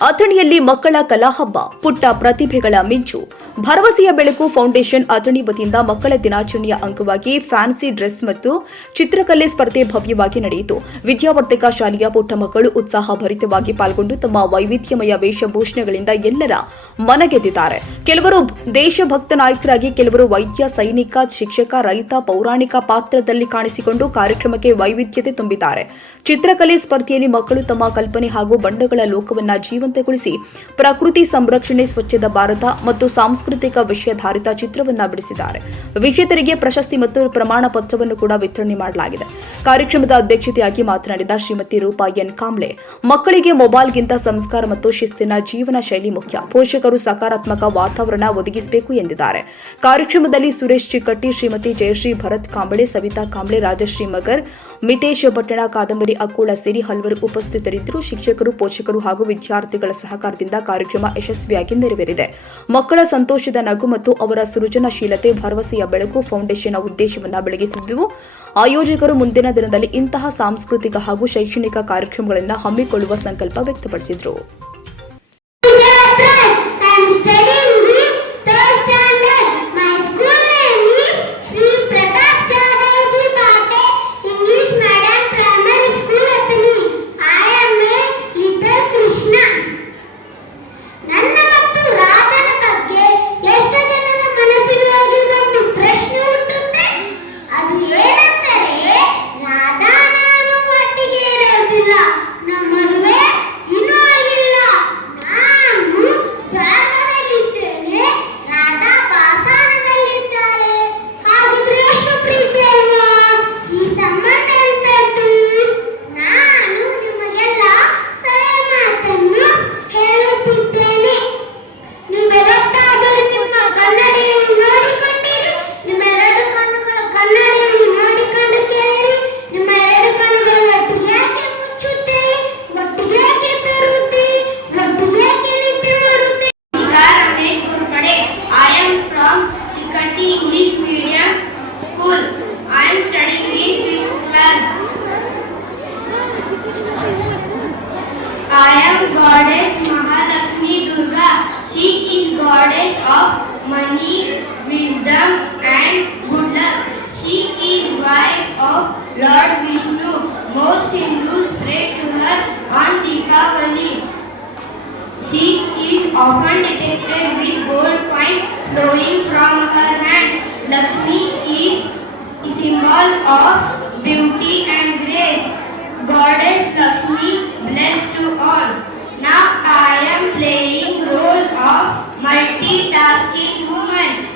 ಅಥಣಿಯಲ್ಲಿ ಮಕ್ಕಳ ಕಲಾಹಬ್ಬ, ಪುಟ್ಟ ಪ್ರತಿಭೆಗಳ ಮಿಂಚು. ಭರವಸೆಯ ಬೆಳಕು ಫೌಂಡೇಶನ್ ಅಥಣಿ ವತಿಯಿಂದ ಮಕ್ಕಳ ದಿನಾಚರಣೆಯ ಅಂಗವಾಗಿ ಫ್ಯಾನ್ಸಿ ಡ್ರೆಸ್ ಮತ್ತು ಚಿತ್ರಕಲೆ ಸ್ಪರ್ಧೆ ಭವ್ಯವಾಗಿ ನಡೆಯಿತು. ವಿದ್ಯಾವರ್ಧಕ ಶಾಲೆಯ ಪುಟ್ಟ ಮಕ್ಕಳು ಉತ್ಸಾಹ ಭರಿತವಾಗಿ ಪಾಲ್ಗೊಂಡು ತಮ್ಮ ವೈವಿಧ್ಯಮಯ ವೇಷಭೂಷಣಗಳಿಂದ ಎಲ್ಲರ ಮನಗೆದ್ದಿದ್ದಾರೆ. ಕೆಲವರು ದೇಶಭಕ್ತ ನಾಯಕರಾಗಿ, ಕೆಲವರು ವೈದ್ಯ, ಸೈನಿಕ, ಶಿಕ್ಷಕ, ರೈತ, ಪೌರಾಣಿಕ ಪಾತ್ರದಲ್ಲಿ ಕಾಣಿಸಿಕೊಂಡು ಕಾರ್ಯಕ್ರಮಕ್ಕೆ ವೈವಿಧ್ಯತೆ ತುಂಬಿದ್ದಾರೆ. ಚಿತ್ರಕಲೆ ಸ್ಪರ್ಧೆಯಲ್ಲಿ ಮಕ್ಕಳು ತಮ್ಮ ಕಲ್ಪನೆ ಹಾಗೂ ಬಣ್ಣಗಳ ಲೋಕವನ್ನ ಜೀವಂತಗೊಳಿಸಿ ಪ್ರಕೃತಿ ಸಂರಕ್ಷಣೆ ಸ್ವಚ್ಛದ ಭಾರತ ಮತ್ತು ಸಾಂಸ್ಕೃತಿಕ ವಿಷಯಾಧಾರಿತ ಚಿತ್ರವನ್ನ ಬಿಡಿಸಿದ್ದಾರೆ. ವಿಜೇತರಿಗೆ ಪ್ರಶಸ್ತಿ ಮತ್ತು ಪ್ರಮಾಣ ಪತ್ರವನ್ನು ಕೂಡ ವಿತರಣೆ ಮಾಡಲಾಗಿದೆ. ಕಾರ್ಯಕ್ರಮದ ಅಧ್ಯಕ್ಷತೆಯಾಗಿ ಮಾತನಾಡಿದ ಶ್ರೀಮತಿ ರೂಪಾ ಎನ್. ಕಾಂಬ್ಳೆ ಮಕ್ಕಳಿಗೆ ಮೊಬೈಲ್ಗಿಂತ ಸಂಸ್ಕಾರ ಮತ್ತು ಶಿಸ್ತಿನ ಜೀವನ ಶೈಲಿ ಮುಖ್ಯ. ಪೋಷಕರು ಸಕಾರಾತ್ಮಕ ವಾತಾವರಣ ಒದಗಿಸಬೇಕು ಎಂದಿದ್ದಾರೆ. ಕಾರ್ಯಕ್ರಮದಲ್ಲಿ ಸುರೇಶ್ ಚಿಕ್ಕಟ್ಟಿ, ಶ್ರೀಮತಿ ಜಯಶ್ರೀ ಭರತ್ ಕಾಂಬಳೆ, ಸವಿತಾ ಕಾಂಬಳೆ, ರಾಜಶ್ರೀ ಮಗರ್ ಮಿತೇಶ್ ಭಟ್ಟಣ, ಕಾದಂಬರಿ ಅಕ್ಕೂಳ ಸೇರಿ ಹಲವರು ಉಪಸ್ಥಿತರಿದ್ದರು. ಶಿಕ್ಷಕರು, ಪೋಷಕರು ಹಾಗೂ ವಿದ್ಯಾರ್ಥಿಗಳ ಸಹಕಾರದಿಂದ ಕಾರ್ಯಕ್ರಮ ಯಶಸ್ವಿಯಾಗಿ ನೆರವೇರಿದೆ. ಮಕ್ಕಳ ಸಂತೋಷದ ನಗು ಮತ್ತು ಅವರ ಸೃಜನಶೀಲತೆ, ಭರವಸೆಯ ಬೆಳಕು ಫೌಂಡೇಶನ್ ಉದ್ದೇಶವನ್ನು ಬೆಳಗಿಸಿದ್ದವು ಆಯೋಜಕರು ಮುಂದಿನ ದಿನದಲ್ಲಿ ಇಂತಹ ಸಾಂಸ್ಕೃತಿಕ ಹಾಗೂ ಶೈಕ್ಷಣಿಕ ಕಾರ್ಯಕ್ರಮಗಳನ್ನು ಹಮ್ಮಿಕೊಳ್ಳುವ ಸಂಕಲ್ಪ ವ್ಯಕ್ತಪಡಿಸಿದರು. Am studying in fifth class. I am goddess Mahalakshmi Durga. She is goddess of money, wisdom and good luck. She is wife of Lord Vishnu. Most Hindus pray to her on Deepavali. She is often depicted with gold of beauty and grace. Goddess Lakshmi bless to all. Now I am playing role of multitasking woman.